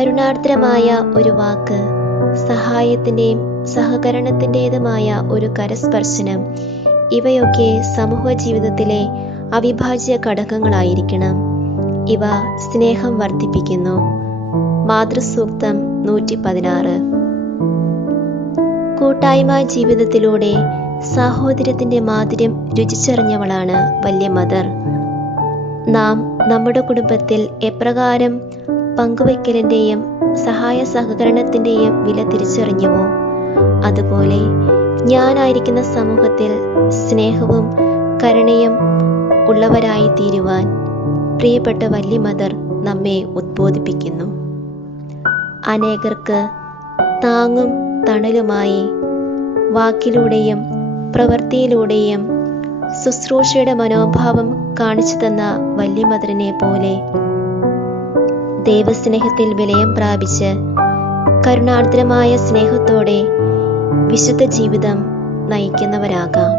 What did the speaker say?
കരുണാർദ്രമായ ഒരു വാക്ക്, സഹായത്തിൻ്റെയും സഹകരണത്തിൻ്റെതുമായ ഒരു കരസ്പർശനം, ഇവയൊക്കെ സമൂഹ ജീവിതത്തിലെ അവിഭാജ്യ ഘടകങ്ങളായിരിക്കണം. ഇവ സ്നേഹം വർദ്ധിപ്പിക്കുന്നു. മാതൃസൂക്തം 116. കൂട്ടായ്മ ജീവിതത്തിലൂടെ സാഹോദര്യത്തിൻ്റെ മാധുര്യം രുചിച്ചറിഞ്ഞവളാണ് വല്യമദർ. നാം നമ്മുടെ കുടുംബത്തിൽ എപ്രകാരം പങ്കുവയ്ക്കലിൻ്റെയും സഹായ സഹകരണത്തിൻ്റെയും വില തിരിച്ചറിഞ്ഞുവോ, അതുപോലെ ഞാനായിരിക്കുന്ന സമൂഹത്തിൽ സ്നേഹവും കരുണയും ഉള്ളവരായി തീരുവാൻ പ്രിയപ്പെട്ട വല്യമദർ നമ്മെ ഉദ്ബോധിപ്പിക്കുന്നു. അനേകർക്ക് താങ്ങും തണലുമായി വാക്കിലൂടെയും പ്രവൃത്തിയിലൂടെയും ശുശ്രൂഷയുടെ മനോഭാവം കാണിച്ചു തന്ന വല്യമദറിനെ പോലെ ദൈവസ്നേഹത്തിൽ വിലയം പ്രാപിച്ച് കരുണാർദ്രമായ സ്നേഹത്തോടെ വിശുദ്ധ ജീവിതം നയിക്കുന്നവരാകാം.